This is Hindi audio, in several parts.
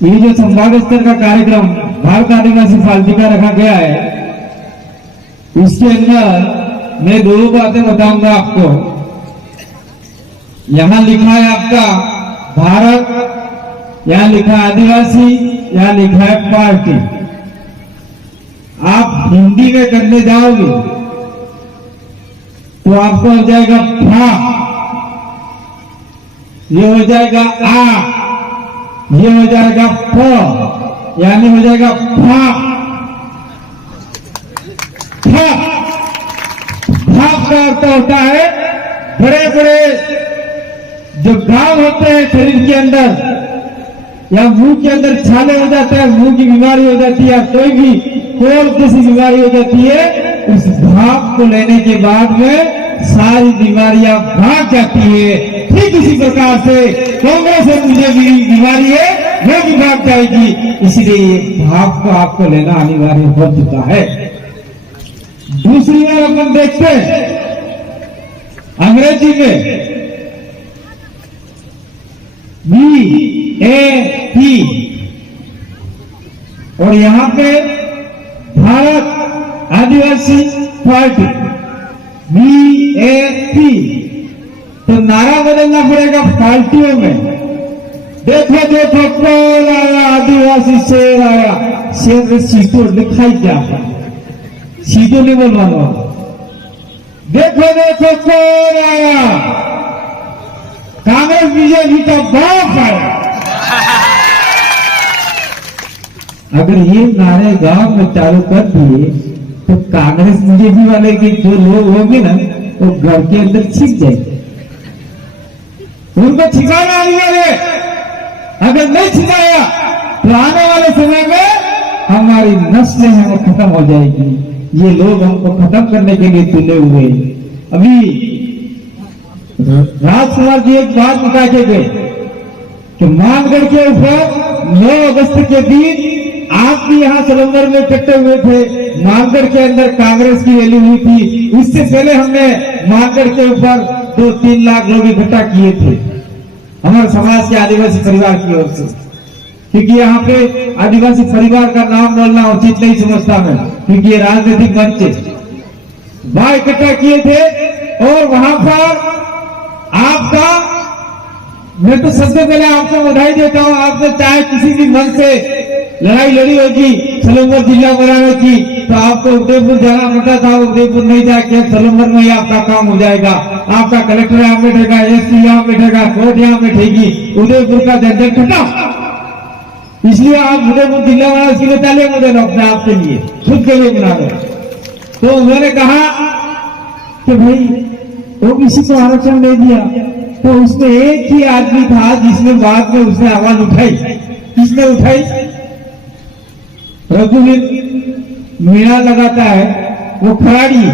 ये जो संभाग स्तर का कार्यक्रम भारत आदिवासी पार्टी का रखा गया है, इसके अंदर मैं दो बातें बताऊंगा आपको। यहां लिखा है आपका भारत, यहां लिखा है आदिवासी, यहां लिखा है पार्टी। आप हिंदी में करने जाओगे तो आपको हो जाएगा फा, ये हो जाएगा आ, ये हो जाएगा फ, यानी हो जाएगा फा। फाप का अर्थ होता है बड़े बड़े जो घाव होते हैं शरीर के अंदर या मुंह के अंदर छाले हो जाते हैं, मुंह की बीमारी हो जाती है, कोई भी कोल जैसी बीमारी हो जाती है, उस भाप को लेने के बाद में सारी बीमारियां भाग जाती है। ठीक इसी प्रकार से कांग्रेस से मुझे भी बीमारी है, वो भी भाग जाएगी। इसलिए भाप को आपको लेना अनिवार्य हो चुका है। दूसरी बार अपन देखते हैं अंग्रेजी में BAP और यहां पे भारत आदिवासी पार्टी BAP, तो नारा बदलना पड़ेगा पार्टियों में। देखो देखो कौन आया, आदिवासी शेर आया। शेर में सीटों लिखाई क्या है, सीधो नहीं बोलवाना। देखो देखो कौन आया, कांग्रेस बीजेपी का बाप आया। अगर ये नारे गांव में चालू कर दिए तो कांग्रेस बीजेपी वाले के जो लोग होंगे ना, वो घर के अंदर छिप जाएंगे। उनको छिपाना अनिवार्य। अगर नहीं छिपाया तो आने वाले समय में हमारी नस्लें हैं वो खत्म हो जाएगी। ये लोग हमको खत्म करने के लिए तुले हुए। अभी राजकुमार जी एक बात बता के गए कि मानगढ़ के ऊपर 9 अगस्त के दिन आप भी यहाँ सलंगर में इकट्ठे हुए थे। मानगढ़ के अंदर कांग्रेस की रैली हुई थी। उससे पहले हमने मानगढ़ के ऊपर 2-3 लाख लोग इकट्ठा किए थे हमारे समाज के आदिवासी परिवार की ओर से, क्योंकि यहाँ पे आदिवासी परिवार का नाम बोलना उचित नहीं समझता मैं, क्योंकि ये राजनीतिक मंच है। वहां इकट्ठा किए थे और वहां पर आपका, मैं तो सबसे पहले आपको बधाई देता हूं। आपने चाहे किसी भी मन से लड़ाई लड़ी होगी सलंगर जिला बनाने की, तो आपको उदयपुर जाना पड़ता था। उदयपुर नहीं जाके सलंगर में ही आपका काम हो जाएगा। आपका कलेक्टर यहाँ बैठेगा, SP यहाँ बैठेगा, कोर्ट यहाँ बैठेगी, उदयपुर का झंझट खत्म। इसलिए आप उदयपुर जिला बना, इसके लिए तालियां बजा दो अपने आप के लिए, खुद के लिए बना दो। तो उन्होंने कहा कि भाई OBC को आरक्षण दे दिया, तो उसमें एक ही आदमी था जिसने बाद में उसने आवाज उठाई। किसने उठाई? रघुवीर मीणा लगाता है, वो खराड़ी,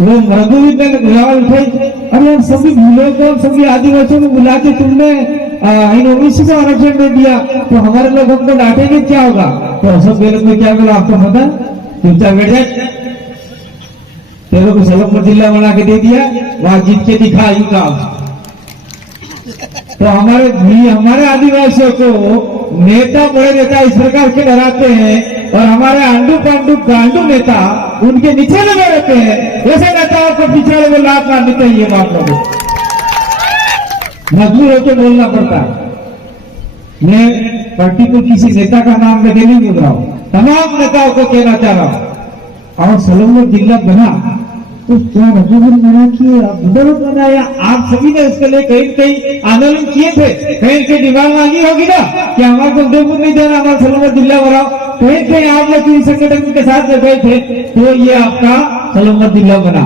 वो रघुवीर ने आवाज उठाई। अरे यार सभी भूलों को, सभी आदिवासियों को बुला के तुमने इन OBC को आरक्षण दे दिया, तो हमारे लोग हमको डांटेंगे, क्या होगा? तो अशोक गहलोत ने क्या बोला आपको पता? चुपचाप बैठ जाए, तेरे को सलंगर जिला बना के दे दिया, वहां जीत के दिखा यू काम। तो हमारे आदिवासियों को नेता, बड़े नेता इस प्रकार के डराते हैं, और हमारे आंडू पांडू गांडू नेता उनके नीचे लगे रहते हैं। ऐसे नेताओं को पिछड़े को लात मारनी चाहिए। बाप लोगों मजबूर होकर बोलना पड़ता है। मैं पर्टिकुलर किसी नेता का नाम लेके नहीं बोल रहा हूं, तमाम नेताओं को कहना चाह रहा हूं। और सलंगर जिला बना तो क्या रघुवीर मीणा की आंदोलन बनाया? आप सभी ने उसके लिए कहीं आंदोलन किए थे, कहीं डिमांड मांगी होगी ना कि हमारे को उदयपुर नहीं जाना, हमारा सलंगर जिला बनाओ। कहीं आप लोग किसी संगठन के साथ गए थे, तो ये आपका सलंगर जिला बना।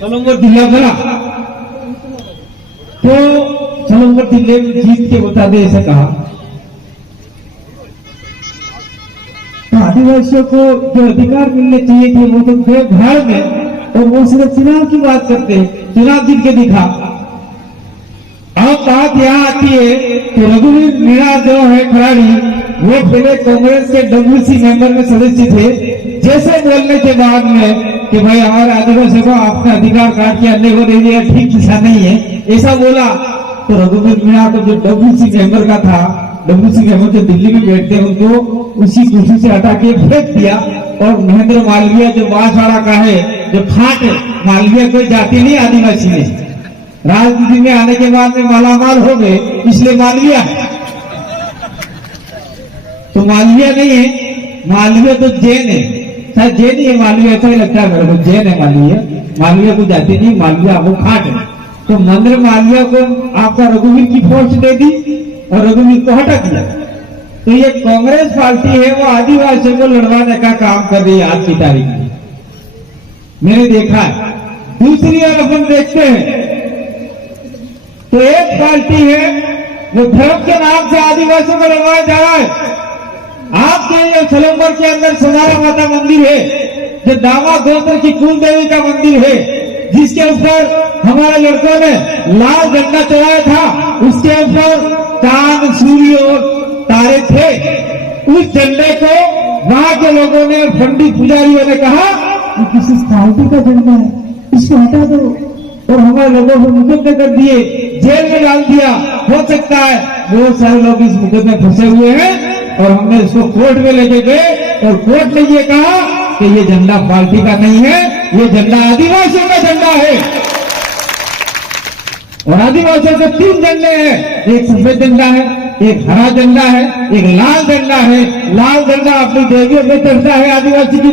सलंगर जिला बना तो सलंगर जिले में जीत के बता दे, ऐसा कहा। तो आदिवासियों को जो अधिकार मिलने चाहिए थे वो तो थे भाड़ में, और वो सिर्फ चुनाव की बात करते हैं, चुनाव जीत के दिखा। अब बात यहाँ आती है कि रघुवीर मीणा जो है खराड़ी, वो पहले कांग्रेस के WC मेंबर में सदस्य थे। जैसे बोलने के बाद में कि भाई हमारे आदिवासियों को आपका अधिकार काट के अन्य को दे दिया, ठीक दिशा नहीं है, ऐसा बोला तो रघुवीर मीणा को जो डब्ल्यूसी मेंबर का था, डब्ल्यूसी मेंबर जो दिल्ली में बैठते हैं उनको उसी कुर्सी से हटा के फेंक दिया। और महेंद्र मालवीय जो बांसवाड़ा का है, जो खाट है, मालवीय कोई जाति नहीं आदिवासी ने, राजनीति में आने के बाद में मालामाल हो गए इसलिए मालवीय है। तो मालवीय नहीं है, मालवीय तो जैन है, शायद जैन ही है मालवीय, ऐसा ही लगता है मेरे को, जैन है मालवीय। मालवीय को जाति नहीं, मालवीय वो खाट है। तो महेंद्र मालवीय को आपका रघुवीर की पोस्ट दे दी और रघुवीर को हटा दिया। तो ये कांग्रेस पार्टी है वो आदिवासियों को लड़वाने का काम कर रही है आज की तारीख में, मैंने देखा है। दूसरी ओर अपन देखते हैं तो एक पार्टी है वो धर्म के नाम से आदिवासियों को लड़वाया जा रहा है। आपके ये सलंबर के अंदर सोनारा माता मंदिर है, जो दामा गोत्र की कुल देवी का मंदिर है, जिसके ऊपर हमारे लड़कों ने लाल झंडा चढ़ाया था, उसके ऊपर चांद सूर्य और तारे थे। उस झंडे को वहां के लोगों ने, पंडित पुजारियों ने कहा कि किसी पार्टी का झंडा है, इसको हटा दो, और हमारे लोगों को मुकदमे कर दिए, जेल में डाल दिया। हो सकता है बहुत सारे लोग इस मुकदमे में फंसे हुए हैं, और हमने इसको कोर्ट में लेके गए और कोर्ट ने ये कहा कि ये झंडा पार्टी का नहीं है, ये झंडा आदिवासियों का झंडा है। और आदिवासियों के 3 झंडे हैं, एक सफेद झंडा है, एक हरा झंडा है, एक लाल झंडा है। लाल झंडा अपनी देवियों पे चढ़ता है, आदिवासी की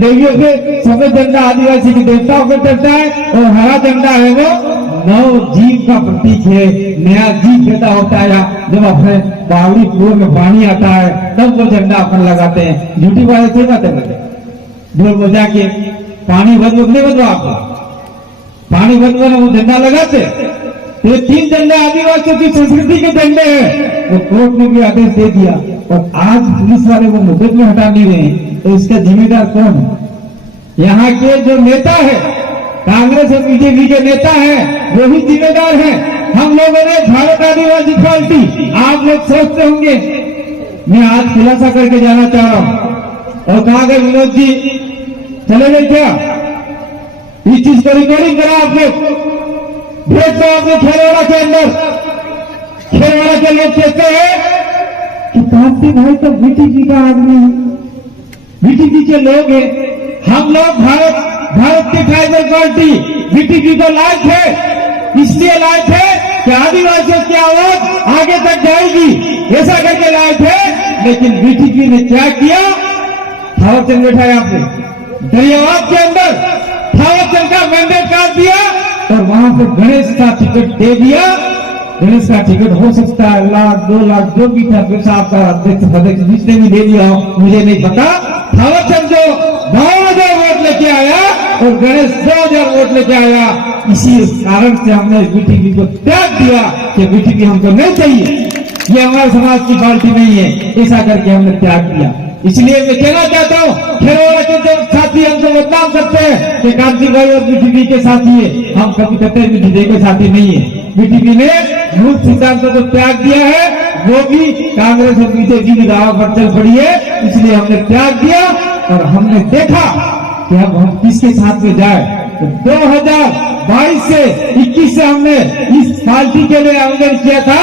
देवियों पे, सफेद झंडा आदिवासी की देवताओं पे चढ़ता है, और हरा झंडा है वो नव जीव का प्रतीक है। नया जीव पैदा होता है, जब अपने बावड़ी कुएं में पानी आता है तब वो झंडा अपन लगाते हैं। झूठी बात है, बात है, ढोल बजा के पानी बंद नहीं बदलो, आपको पानी बंद बना वो झंडा लगाते। ये 3 झंडे आदिवासियों की संस्कृति के झंडे हैं, वो कोर्ट ने भी आदेश दे दिया। और आज पुलिस वाले वो मुकदमे हटा नहीं रहे, तो इसका जिम्मेदार कौन है? यहाँ के जो नेता है, कांग्रेस और बीजेपी के नेता हैं, वो ही जिम्मेदार हैं। हम लोगों ने भारत आदिवासी पार्टी, आप लोग सोचते होंगे, मैं आज खुलासा करके जाना चाह रहा हूं। और कहा गए विनोद जी चले गए क्या? इस चीज को रिकॉर्डिंग करा आप लोग, भेज दो आपने खेलवाड़ा के अंदर। खेलवाड़ा के लोग कहते हैं कि कांति भाई तो बीटीपी का आदमी है, बीटीपी के लोग हैं। हम लोग भारत की ट्राइबल पार्टी बीटीपी को लाए थे, इसलिए लाए थे कि आदिवासियों की आवाज आगे तक जाएगी, ऐसा करके लाए थे। लेकिन बीटीपी ने क्या किया? थावरचंद बैठा आपने दरियावाद के अंदर, थावरचंद का मैंडेट काट दिया और वहां पर गणेश का टिकट दे दिया। गणेश का टिकट हो सकता है 1 लाख 2 लाख जो भी था, पैसा आपका अध्यक्ष जिसने भी दे दिया मुझे नहीं पता। थावरचंद जो 52,000 वोट लेके आया और गणेश 2,000 वोट लेके आया, इसी कारण से हमने बीटीपी को त्याग दिया कि बीटीपी हमको नहीं चाहिए, ये हमारे समाज की पार्टी नहीं है, ऐसा करके हमने त्याग दिया। इसलिए मैं कहना चाहता हूँ, खेलवाड़ा के जो साथी हमको बदनाम करते हैं कि कांति भाई और बीटीपी के साथी है, हम कभी कहते हैं बीटीपी के साथी नहीं है। बीटीपी ने मूल सिद्धांतों को त्याग दिया है, वो भी कांग्रेस और बीजेपी की दावा पर चल पड़ी है, इसलिए हमने त्याग दिया। और हमने देखा कि अब हम किसके साथ में जाए। तो 2022 से 21 से हमने इस पार्टी के लिए आवेदन किया था,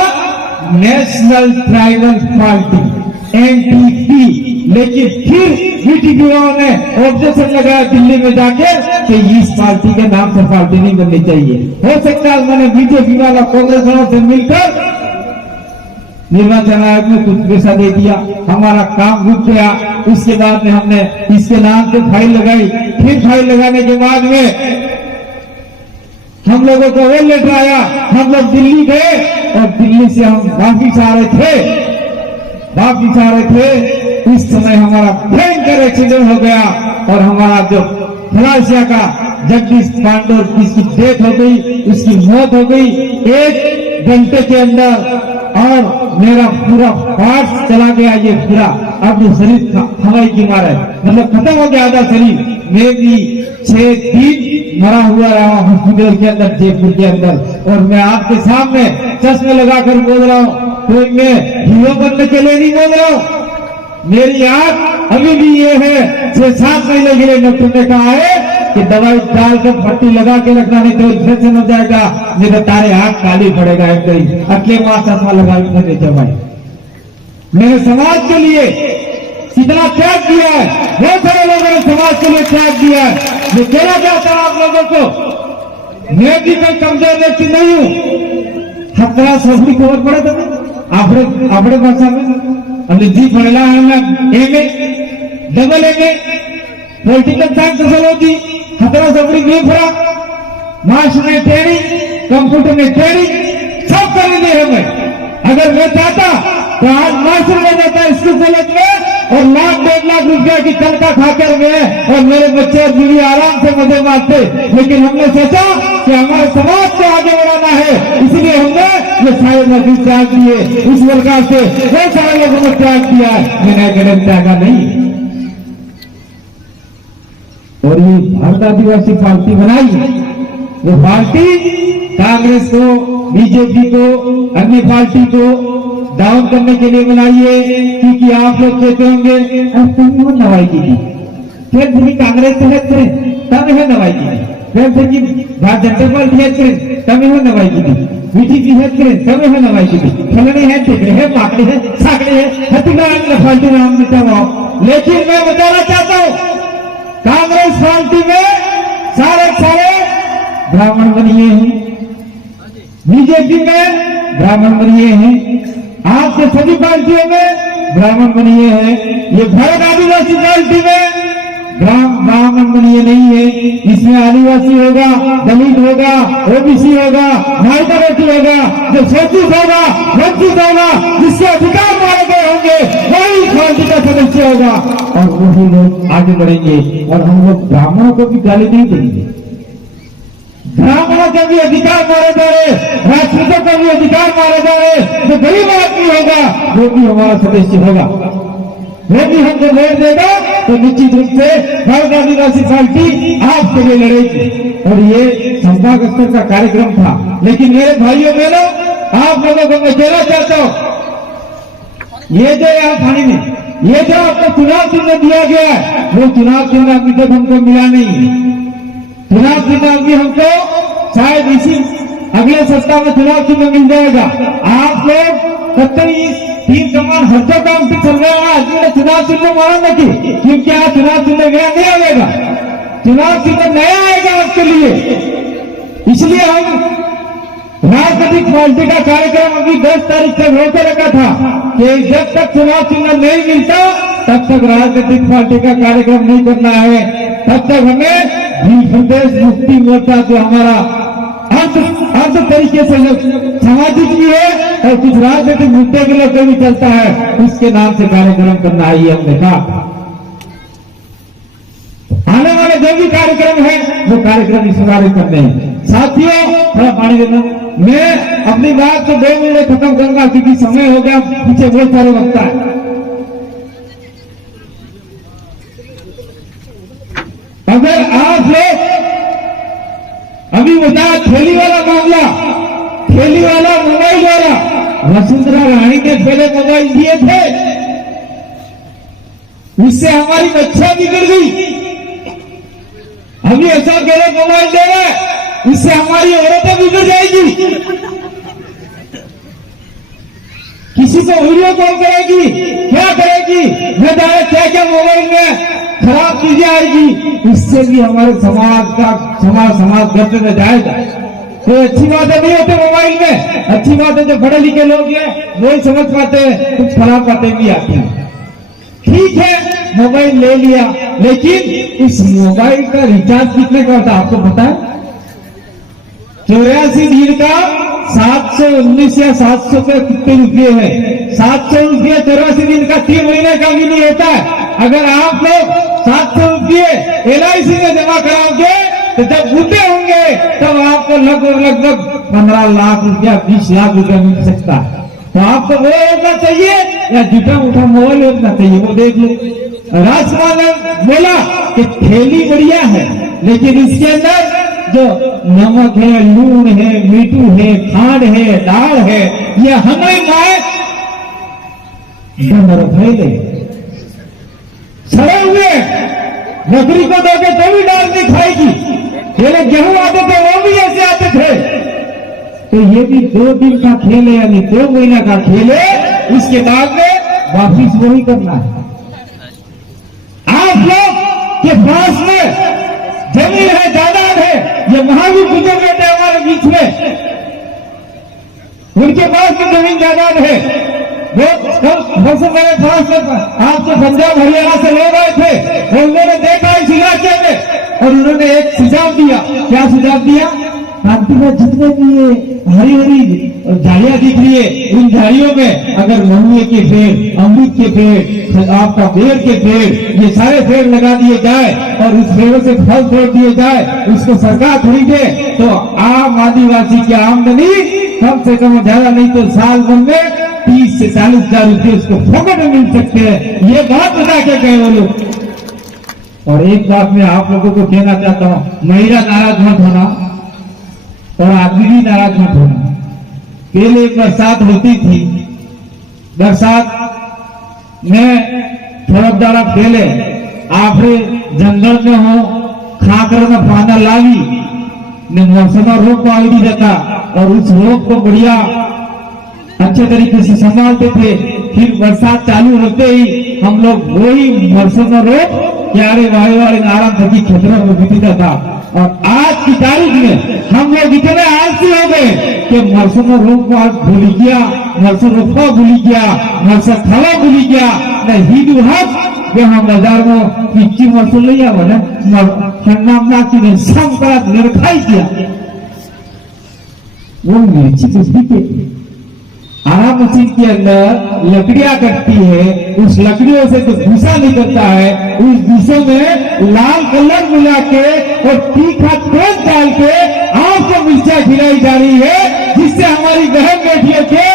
नेशनल ट्राइबल पार्टी NTP, लेकिन फिर बीटीपी ने ऑब्जेक्शन लगाया दिल्ली में जाकर कि इस पार्टी के नाम से पार्टी नहीं बननी चाहिए। हो सकता है मैंने बीजेपी वाला कांग्रेस वालों से मिलकर निर्वाचन आयोग में कुछ पैसा दे दिया, हमारा काम रुक गया। उसके बाद में हमने इसके नाम से फाइल लगाई, फिर फाइल लगाने के बाद में हम लोगों को वो लेटर आया, हम लोग दिल्ली गए और दिल्ली से हम वापिस आ रहे थे। उस समय हमारा भयंकर एक्सीडेंट हो गया और हमारा जो खलासिया का जगदीश पांडे जिसकी डेथ हो गई, उसकी मौत हो गई 1 घंटे के अंदर, और मेरा पूरा पार्ट चला गया, ये पूरा अब जो शरीर हवाई की मार है, मतलब खत्म हो गया आधा शरीर। मैं भी 6 दिन मरा हुआ रहा हॉस्पिटल के अंदर, जयपुर के अंदर। और मैं आपके सामने चश्मे लगाकर बोल रहा हूँ, कोई मैं हीरो बनने के लिए नहीं बोल रहा हूँ। मेरी आंख अभी भी ये है, 6-7 महीने के लिए डॉक्टर ने कहा है कि दवाई डालकर पट्टी लगा के रखना, नहीं तो इन्फेक्शन हो जाएगा, नहीं तो तारे आंख काली पड़ेगा एकदम। अकेले मां चश्मा लगा के भाई मेरे समाज के लिए कितना त्याग किया है, बहुत सारे लोगों ने समाज के लिए त्याग किया है। मैं कहना चाहता हूं आप लोगों को, मैं भी कोई कमजोर व्यक्ति नहीं हूं। हत्या सबकी खबर पड़े तो आपने भाषा में અને जी ભણેલા MA double MA political science sociology खतरा सबरी नहीं पड़ा, मार्क्स में ट्रेनिंग, कंप्यूटर में ट्रेनिंग सब कर दी है। मैं अगर मैं चाहता तो आज मास्टर में जाता स्कूल कॉलेज में और लाख 1.5 लाख रुपया की तनख्वाह खाकर गए और मेरे बच्चे और बीवी आराम से मजे मारते। लेकिन हमने सोचा कि हमारे समाज को आगे बढ़ाना है, इसलिए हमने ये सारे नौकरी त्याग दिए। इस प्रकार से बहुत सारे लोगों ने त्याग किया है, मैंने कदम त्यागा नहीं। और ये भारत आदिवासी पार्टी बनाई, वो पार्टी कांग्रेस को, बीजेपी को, अन्य पार्टी को डाउन करने के लिए बनाई है। क्योंकि आप लोग कहते होंगे तुम नवाई की थी, फिर भी कांग्रेस से हेल्प करें तब यह नवाई की थी, फिर भारतीय जनता पार्टी हेल्प करें तब यह नवाई की थी, बीजेपी हेल्प करें तब यह नवाई की थी, फलने है, टिकड़े है, पाकड़े है, साकड़े है, हथियार फाल्टू नाम देता हुआ। लेकिन मैं बताना चाहता हूं, कांग्रेस पार्टी में सारे ब्राह्मण बनिए हैं, बीजेपी में ब्राह्मण बनिए हैं, आपके सभी पार्टियों में ब्राह्मण बनिए हैं। ये भारत आदिवासी पार्टी में ब्राह्मण बनिए नहीं है। इसमें आदिवासी होगा, दलित होगा, ओबीसी होगा, माइनॉरिटी होगा, जो शोषित होगा, वंचित होगा, जिसके अधिकार मारे गए होंगे वही पार्टी का सदस्य होगा और वही लोग आगे बढ़ेंगे। और हम लोग ब्राह्मणों को भी गाली नहीं देंगे, ब्राह्मणों के भी अधिकार मारे जा रहे, राजपूतों को भी अधिकार मारे जा रहे। जो गरीब आदमी होगा वो भी हमारा सदस्य होगा, वो भी हमको वोट देगा तो निश्चित रूप से भारत आदिवासी पार्टी आपके लिए लड़ेगी। और ये संभाग स्तर का कार्यक्रम था। लेकिन मेरे भाइयों बहनों, आप लोगों को मैं कहना चाहता हूं, ये जो यहाँ थाने में ये जो आपको चुनाव चिन्ह दिया गया है, वो चुनाव चिन्ह अभी तक हमको मिला नहीं है। चुनाव चिन्ह अभी हमको शायद इसी अगले सप्ताह में चुनाव चिन्ह मिल जाएगा। आप लोग तब तक 3 कमान हफ्तों काम से चल रहा है, आज चुनाव चिन्ह माना नहीं, क्योंकि आज चुनाव चिन्ह नया नहीं आएगा, चुनाव चिन्ह नया आएगा आपके लिए। इसलिए हम राजनीतिक पार्टी का कार्यक्रम अभी 10 तारीख तक रोके रखा था कि जब तक चुनाव चिन्ह नहीं मिलता तब तक राजनीतिक पार्टी का कार्यक्रम नहीं करना है। तब तक हमें प्रदेश मुक्ति मोर्चा जो हमारा अर्थ तरीके से सामाजिक भी है और कुछ राजनीतिक मुद्दे के लिए भी चलता है, उसके नाम से कार्यक्रम करना है। ये हमने कहा आने वाले जो भी कार्यक्रम है वो कार्यक्रम इस बारे करने हैं। साथियों, थोड़ा पानी देना, मैं अपनी बात को 2 मिनट में खत्म करूंगा क्योंकि समय हो गया, पीछे बहुत सारे वक्ता है। अगर आप लोग अभी बताया थैली वाला मामला, थैली वाला मोबाइल वाला, वसुंधरा रानी ने पहले मोबाइल दिए थे, उससे हमारी बच्चा बिगड़ गई। अभी ऐसा पहले मोबाइल दे रहे, उससे हमारी औरतें बिगड़ जाएगी। किसी को वीडियो कॉल करेगी, क्या करेगी, न जाने क्या क्या मोबाइल में खराब चीजें आएगी, इससे भी हमारे समाज गर्त में जाएगा। तो अच्छी बातें नहीं होते मोबाइल में, अच्छी बातें जो पढ़े लिखे लोग हैं वो ही समझ पाते हैं, कुछ खराब बातें भी आती हैं। ठीक है, मोबाइल ले लिया, लेकिन इस मोबाइल का रिचार्ज कितने का होता है आपको पता है? 84 दिन का 719 या 700 के कितने रुपये है? 700 रुपये 84 दिन का 3 महीने का भी नहीं होता है। अगर आप लोग 700 रुपये LIC में जमा कराओगे तो जब बूढ़े होंगे तब आपको लगभग 15 लाख रुपया 20 लाख रुपया मिल सकता है। तो आपको वो होना चाहिए या जुटा उठा मोबाइल होना चाहिए, वो देख लो। राजकुमार ने बोला कि थैली बढ़िया है, लेकिन इसके अंदर जो नमक है, लूण है, मीठू है, खांड है, दाल है, ये हमें माए फैले सड़े हुए नौकरी को दोगे तो भी डाल नहीं खाएगी। पहले गेहूं आते थे वो भी ऐसे आते थे। तो ये भी 2 दिन का खेल है, यानी 2 महीना का खेल है। उसके बाद में वापिस वही करना है। आप लोग के पास में जमीन है, जायदाद है, ये महावीर गुजर रहते हैं हमारे बीच में, उनके पास में जमीन जायदाद है। वो कल से मेरे पास आपके पंजाब हरियाणा से लोग आए थे और उन्होंने देखा इस इलाके में और उन्होंने एक सुझाव दिया। क्या सुझाव दिया? क्रांति में जितने भी ये हरी हरी झाड़ियां दिख रही है, उन झाड़ियों में अगर महुए के पेड़, अमरूद के पेड़, आपका बेर के पेड़, ये सारे पेड़ लगा दिए जाए और उस पेड़ों से फल तोड़ दिए जाए, उसको सरकार खरीदे तो आम आदिवासी की आमदनी कम से कम ज्यादा नहीं तो साल भर में 30 से 40 हजार रुपये उसको फोकट में मिल सकते हैं। ये बात बता के कहे वो लोग। और एक बात मैं आप लोगों को कहना चाहता हूं, महिला नाराज मत होना और आदमी भी नाराज मत होना। पहले बरसात होती थी, बरसात में थोड़ा दाड़ा पहले आप जंगल में हो, खाकर में पाना लावी ने मौसम रोग को आई जाता और उस रोग को बढ़िया अच्छे तरीके से संभालते थे। फिर बरसात चालू होते ही हम लोग वही मौसम रोग क्यारे वायु वाले नारायण थकी क्षेत्रों में बीतता था। और आज की तारीख में हम लोग इतने आलसी हो गए कि मौसम रोग को भूल गया, मौसम रोग को भूल गया, मौसम खवा भूल गया न हिंदू हक जो हम बाजार में पिच्ची मौसम नहीं आवा ना ठंडा की सब करा निर्खाई किया। वो मिर्ची किसकी के आराम मशीन के अंदर लकड़ियां कटती है, उस लकड़ियों से कुछ भूसा निकलता है, उस भूसों में लाल कलर मिला के और तीखा तेल डाल के आपको मिर्चा खिलाई जा रही है, जिससे हमारी बहन बेटियों के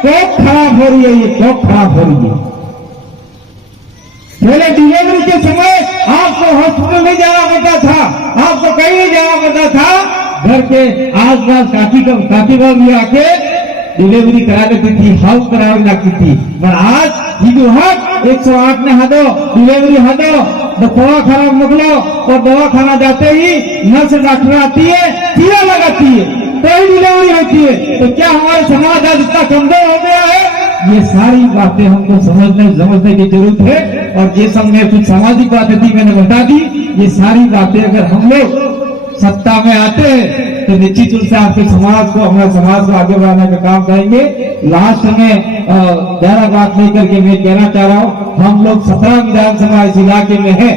कोख खराब हो रही है। ये कोख खराब हो रही है। पहले डिलीवरी के समय आपको हॉस्पिटल नहीं जाना पड़ता था, आपको कहीं नहीं जाना पड़ता था, घर के आसपास काकी भी आके डिलीवरी करा लेती थी, हाउस करा लगती थी। पर आज हिंदू हक 108 में हदो डिलीवरी हदो दवा खाना मोकलो और दवा खाना जाते ही नर्स डॉक्टर आती है, टीका लगाती है, तो ही डिलीवरी होती है। तो क्या हमारे समाज आज इतना कमजोर हो गया है? ये सारी बातें हमको समझने की जरूरत है। और ये सब में कुछ सामाजिक बातें थी मैंने बता दी। ये सारी बातें अगर हम लोग सत्ता में आते हैं तो निश्चित रूप से आपके समाज को, हमारे समाज को आगे बढ़ाने का काम करेंगे। लास्ट में ज्यादा बात नहीं करके मैं कहना चाह रहा हूँ, हम लोग 17 विधानसभा इस इलाके में है।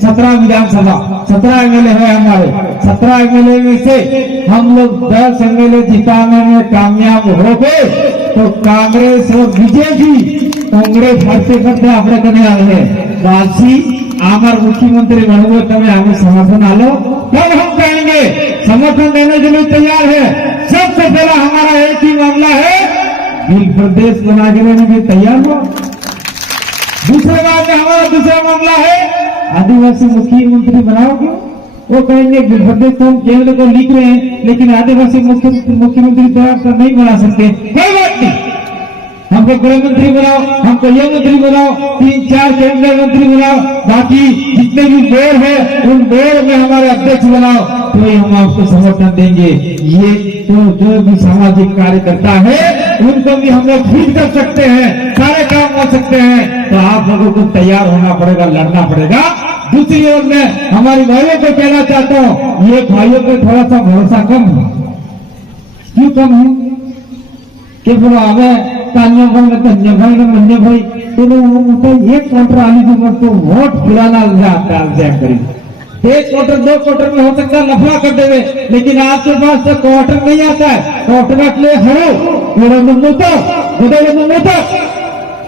17 विधानसभा 17 एमएलए है हमारे। 17 एमएलए में से हम लोग 10 एमएलए जिताने में कामयाब हो गए तो कांग्रेस और बीजेपी कांग्रेस फरते अपने करने आए हैं। वासी आमार मुख्यमंत्री बनोगे तब हमें समर्थन आलो, तब हम कहेंगे समर्थन देने के लिए तैयार है। सबसे पहला हमारा एक ही मामला है, बिल प्रदेश बना के देने के तैयार हो। दूसरे बात में हमारा दूसरा मामला है, आदिवासी मुख्यमंत्री बनाओगे? वो कहेंगे बिल प्रदेश तो हम केंद्र को लिख रहे हैं, लेकिन आदिवासी मुख्यमंत्री तो नहीं बना सकते। कोई बात नहीं, हमको गृह मंत्री बनाओ, हमको ये मंत्री बनाओ, 3-4 केंद्रीय मंत्री बनाओ, बाकी जितने भी बोर्ड है उन बोर्ड में हमारे अध्यक्ष बनाओ, तो हम आपको समर्थन देंगे। ये तो जो भी सामाजिक कार्य करता है उनको भी हम लोग खुद कर सकते हैं, सारे काम कर सकते हैं। तो आप लोगों को तैयार होना पड़ेगा, लड़ना पड़ेगा। दूसरी ओर में हमारी भाइयों को कहना चाहता हूँ, ये भाइयों पे थोड़ा सा भरोसा कम है। क्यों कम है? कि बोलो हमें तान्य भाई मन्य भाई तो एक क्वार्टर आली तो वोट फुलाना करें। 1 क्वार्टर 2 क्वार्टर में हो सकता है लफड़ा कर देवे, लेकिन आपके पास तो क्वार्टर नहीं आता है। क्वार्टर के लिए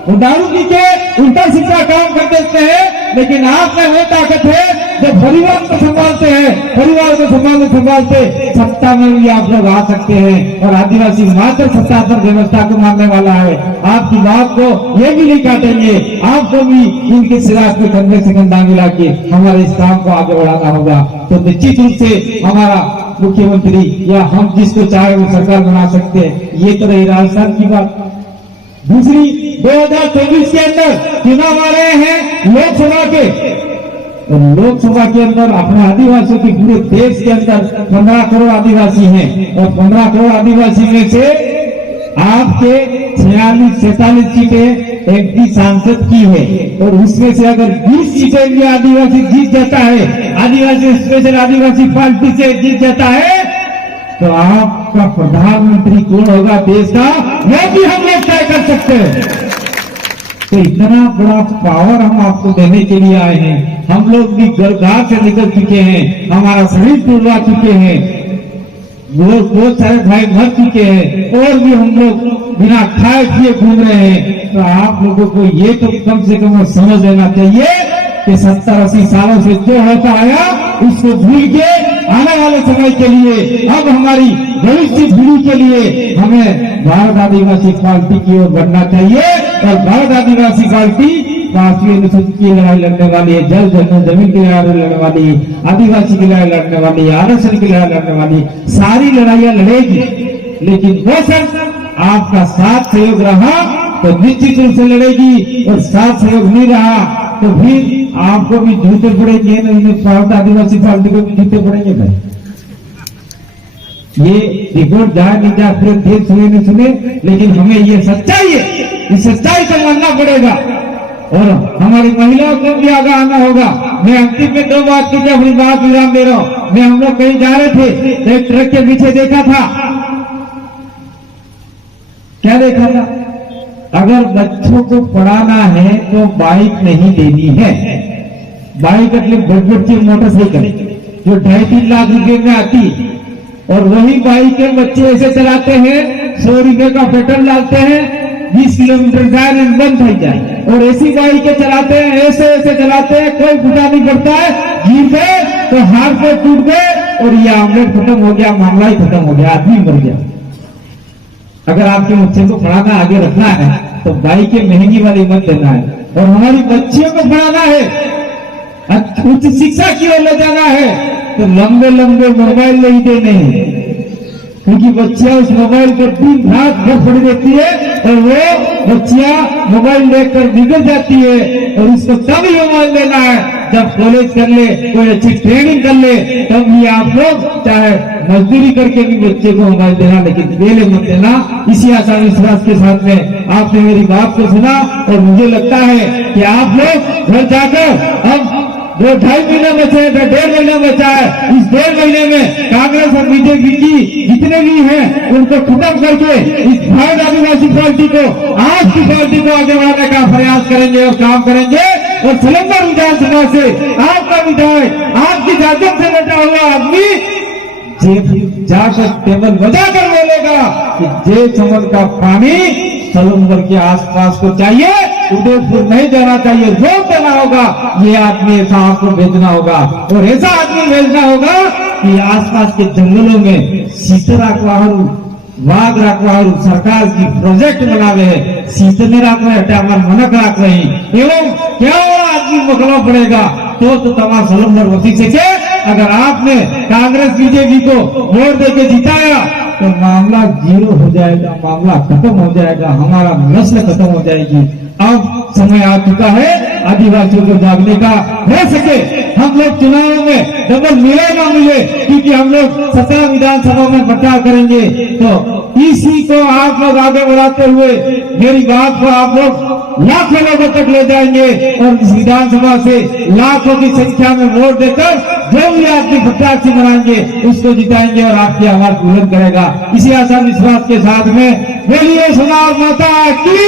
वो दारू पी के उल्टा सीधा काम कर देते हैं, लेकिन आप में वो ताकत है जो परिवार को संभालते हैं, परिवार को संभालते सत्ता में भी आप लोग आ सकते हैं। और आदिवासी मात्र सत्ता पर व्यवस्था को मानने वाला है। आपकी बात को ये भी नहीं काटेंगे, आपको भी इनके सिराज पे कंधे से कंधा मिला के हमारे इस काम को आगे बढ़ाना होगा। तो निश्चित रूप से हमारा मुख्यमंत्री या हम जिसको चाहे वो सरकार बना सकते हैं। ये तो रही राजस्थान की बात। दूसरी 2024 के अंदर चुनाव आ रहे हैं लोकसभा के, और लोकसभा के अंदर अपने आदिवासियों की पूरे देश के अंदर 15 करोड़ आदिवासी हैं और 15 करोड़ आदिवासी में से आपके 46-47 सीटें एमपी सांसद की है और उसमें से अगर 20 सीटें ये आदिवासी जीत जाता है, आदिवासी स्पेशल आदिवासी पार्टी से जीत जाता है, तो आपका प्रधानमंत्री कौन होगा देश का, वो भी हम लोग तय कर सकते हैं। तो इतना बड़ा पावर हम आपको देने के लिए आए हैं। हम लोग भी गर्भगार से निकल चुके हैं, हमारा शरीर टूटा चुके हैं, बहुत सारे भाई मर चुके हैं और भी हम लोग बिना खाए पिए घूम रहे हैं। तो आप लोगों को ये तो कम से कम समझ लेना चाहिए कि 70-80 सालों से जो होता आया उसको भूल के आने वाले समय के लिए, अब हमारी भविष्य पीढ़ी के लिए हमें भारत आदिवासी पार्टी की ओर बढ़ना चाहिए। और भारत आदिवासी पार्टी राष्ट्रीय अनुसूचित की लड़ाई लड़ने वाली है, जल जमीन की लड़ाई लड़ने वाली, आदिवासी की लड़ाई लड़ने वाली, आरक्षण की लड़ाई लड़ने वाली, सारी लड़ाइयां लड़ेगी। लेकिन वो सब आपका साथ सहयोग रहा तो निश्चित रूप से लड़ेगी, और साथ सहयोग नहीं रहा तो फिर आपको भी जूते पड़ेंगे, भारत आदिवासी पार्टी को भी जूते पड़ेंगे भाई। ये रिपोर्ट जाए नहीं जाए, पूरे देश सुने नहीं सुने, लेकिन हमें ये सच्चाई है, इस सच्चाई को मानना पड़ेगा और हमारी महिलाओं को भी आगे आना होगा। मैं अंतिम में 2 बात की अपनी बात विराम दे रहा हूं। मैं हम लोग कहीं जा रहे थे तो एक ट्रक के पीछे देखा था, क्या देखा था, अगर बच्चों को पढ़ाना है तो बाइक नहीं लेनी है। बाइक मतलब बड़ की मोटरसाइकिल जो 2.5-3 लाख रुपए में आती, और वही बाइक के बच्चे ऐसे चलाते हैं, 100 रुपए का पेट्रोल डालते हैं, 20 किलोमीटर जाए बंद हो जाए, और ऐसी बाइक के चलाते हैं, ऐसे ऐसे चलाते हैं, कोई फूटा नहीं पड़ता है, गिर गए तो हाथ पे टूट गए और ये आमलेट खत्म हो गया, मामला ही खत्म हो गया, आदमी मर गया। अगर आपके बच्चे को पढ़ाना आगे रखना है तो बाइकें महंगी वाली मत देना है, और हमारी बच्चियों को पढ़ाना है, उच्च शिक्षा की ओर ले जाना है तो लंबे लंबे मोबाइल नहीं देने हैं, क्योंकि बच्चियां उस मोबाइल को दिन रात भर पड़ी रहती है और वो बच्चियां मोबाइल लेकर बिगड़ जाती है। और उसको तभी मोबाइल देना है जब कॉलेज कर ले, कोई अच्छी ट्रेनिंग कर ले, तब भी आप लोग चाहे मजदूरी करके भी बच्चे को मोबाइल देना, लेकिन पहले मत देना। इसी आशा विश्वास के साथ में आपने मेरी बात को सुना और मुझे लगता है कि आप लोग घर जाकर अब 2-2.5 महीना बचे हैं, 1.5 महीना बचा है, इस 1.5 महीने में कांग्रेस और बीजेपी की जितने भी हैं उनको खत्म करके इस भारत आदिवासी पार्टी को, आज की पार्टी को आगे बढ़ाने का प्रयास करेंगे और काम करेंगे। और सलंगर विधानसभा से आपका विधायक, आपकी जागत से बैठा हुआ आदमी जाकर टेबल बजाकर बोलेगा कि जे चमन का पानी सलंगर के आसपास को चाहिए, उदयपुर नहीं जाना चाहिए, रोक देना होगा। ये आदमी ऐसा आपको भेजना होगा, और ऐसा आदमी भेजना होगा कि आसपास के जंगलों में शीतल रखवाहरू, वाघ रखवाहरू सरकार की प्रोजेक्ट बनावे है, शीतल रखवे टावर मनक रख रही एवं क्या आदमी मोकलना पड़ेगा तो तमाम सलंगर वसी से। अगर आपने कांग्रेस बीजेपी को वोट देके जिताया तो मामला 0 हो जाएगा, मामला खत्म हो जाएगा, हमारा नस्ल खत्म हो जाएगी। अब समय आ चुका है आदिवासियों को जागने का। हो सके हम लोग चुनाव में डबल मिले ना मिले, क्योंकि हम लोग 17 विधानसभा में प्रचार करेंगे, तो इसी को आप लोग आगे बढ़ाते हुए मेरी बात को आप लोग लाखों लोगों तक ले जाएंगे और इस विधानसभा से लाखों की संख्या में वोट देकर जो भी आपके प्रत्याशी बनाएंगे उसको जिताएंगे और आपकी आवाज बुलंद करेगा। इसी आशा विश्वास के साथ में बोलिए सोनार माता की